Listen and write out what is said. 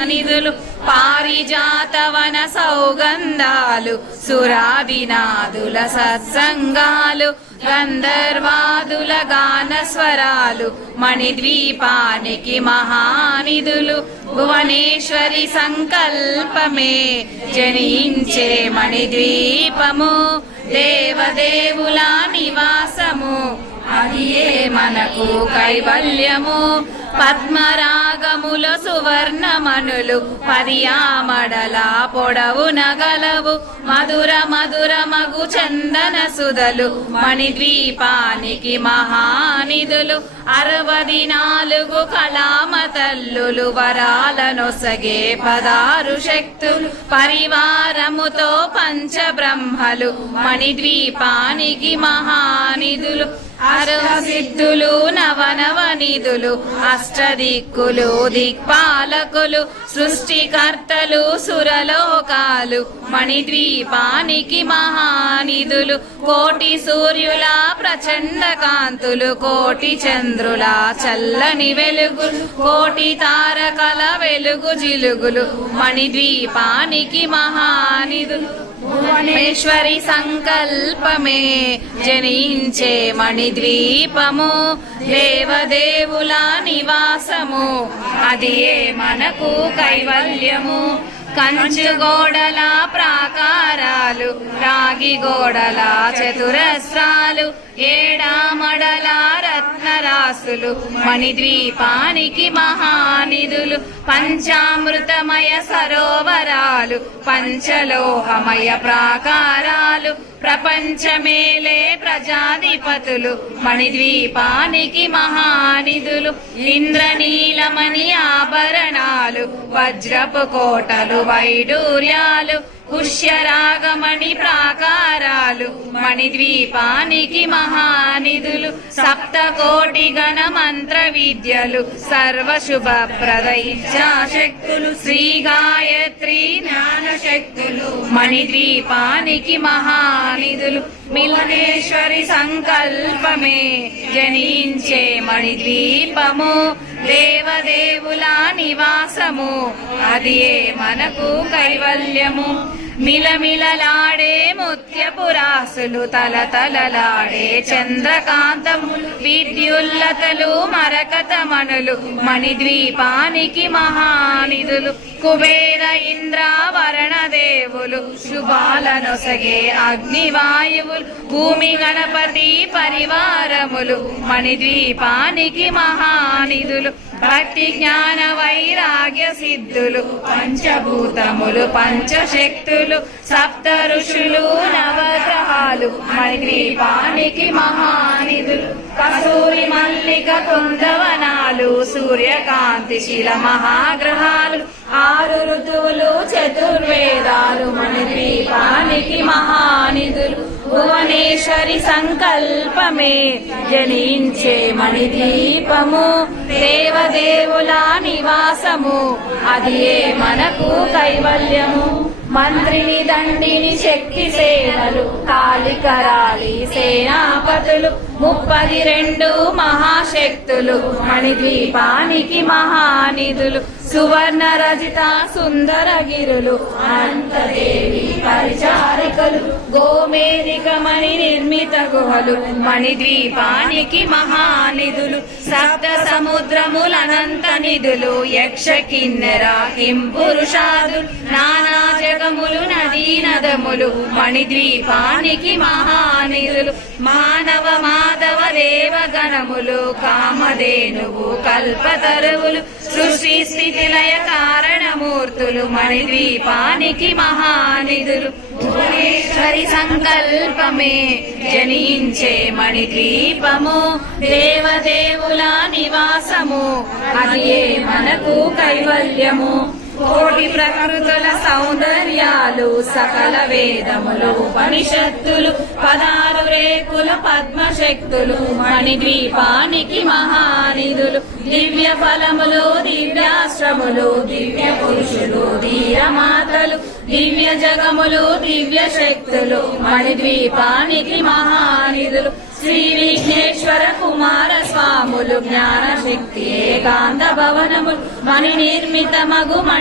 మహానిధులు పారిజాతవన సౌగంధాలు సురాదినాదుల సత్సంగాలు గంధర్వాదుల గాన స్వరాలు మణిద్వీపానికి మహానిధులు భువనేశ్వరి సంకల్పమే జనించే మణిద్వీపము దేవదేవుల నివాసము అదియే మనకు కైవల్యము పద్మరాగముల సువర్ణమణులు పదియామడల పొడవున గలవు మధుర మధుర మగు చందన సుధలు మణిద్వీపానికి మహానిధులు 64 కళామ తల్లులు వరాలనొసగే 16 శక్తులు పరివారముతో పంచబ్రహ్మలు మణిద్వీపానికి మహానిధులు అరసిద్ధులు నవనవనిధులు అష్టదిక్కులు దిక్పాలకులు సృష్టికర్తలు సురలోకాలు మణిద్వీపానికి మహానిధులు కోటి సూర్యుల ప్రచండ కాంతులు కోటి చంద్రుల చల్లని వెలుగులు కోటి తారకల వెలుగు జిలుగులు మణిద్వీపానికి మహానిధులు భువనేశ్వరి సంకల్పమే జనించే మణిద్వీపము దేవదేవుల నివాసము అదియే మనకు కైవల్యము కంచు గోడల ప్రాకారాలు రాగి గోడల చతురస్రాలు ఏడామడల రత్నరాసులు మణిద్వీపానికి మహానిధులు పంచామృతమయ సరోవరాలు పంచలోహమయ ప్రాకారాలు ప్రపంచమేలే ప్రజాధిపతులు మణిద్వీపానికి మహానిధులు ఇంద్రనీలమణి ఆభరణాలు వజ్రపు కోటలు వైడూర్యాలు పుష్యరాగమణి ప్రాకారాలు మణిద్వీపానికి మహానిధులు సప్తకోటి గణ మంత్ర విద్యలు సర్వశుభప్రద ఇచ్ఛాశక్తులు శ్రీ గాయత్రి జ్ఞాన శక్తులు మణిద్వీపానికి మహానిధులు భువనేశ్వరి సంకల్పమే జనించే మణిద్వీపము దేవదేవుల నివాసము అదియే మనకు కైవల్యము మిలమిలలాడే ముత్యపు రాసులు తలతలలాడే చంద్రకాంతములు విద్యుల్లతలు మరకతమణులు మణిద్వీపానికి మహానిధులు కుబేర ఇంద్ర వరణ దేవులు శుభాలనొసగే అగ్నివాయువులు భూమి గణపతి పరివారములు మణిద్వీపానికి మహానిధులు భక్తి జ్ఞాన వైరాగ్య సిద్ధులు పంచభూతములు పంచశక్తులు సప్త ఋషులు నవగ్రహాలు మణిద్వీపానికి మహానిధులు కస్తూరి మల్లిక కుందవనాలు సూర్యకాంతి శిల మహాగ్రహాలు 6 ఋతువులు చతుర్వేదాలు మణిద్వీపానికి మహానిధులు భువనేశ్వరి సంకల్పమే జనించే మణిద్వీపము దేవదేవుల నివాసము అదియే మనకు కైవల్యము మంత్రిని దండిని శక్తి సేనలు కాళికరాలి సేనాపతులు 32 మహాశక్తులు మణిద్వీపానికి మహానిధులు సువర్ణ రజిత సుందరగిరులు అనంతదేవి పరిచారికలు గోమేరికమణి నిర్మిత గుహలు మణిద్వీపానికి మహానిధులు సప్త సముద్రములనంత నిధులు యక్ష కిన్నెర కింపురుషాదులు నానా జగములు నదీ నదములు మణిద్వీపానికి మహానిధులు మానవ మాధవ దేవగణములు కామధేనువు కల్పతరువులు సృష్టి స్థితి లయ కారణమూర్తులు మణిద్వీపానికి మహానిధులు భువనేశ్వరి సంకల్పమే జనించే మణిద్వీపము దేవదేవుల నివాసము అదియే మనకు కైవల్యము కోటి ప్రకృతుల సౌందర్యాలు సకల వేదములు ఉపనిషత్తులు 16 రేకుల పద్మశక్తులు మణిద్వీపానికి మహానిధులు దివ్య ఫలములు దివ్యాశ్రములు దివ్య పురుషులు ధీరమాతలు దివ్య జగములు దివ్య శక్తులు మణిద్వీపానికి మహానిధులు శ్రీ విఘ్నేశ్వర కుమార స్వాములు జ్ఞాన శక్తి ఏకాంత భవనములు మణి నిర్మిత మగు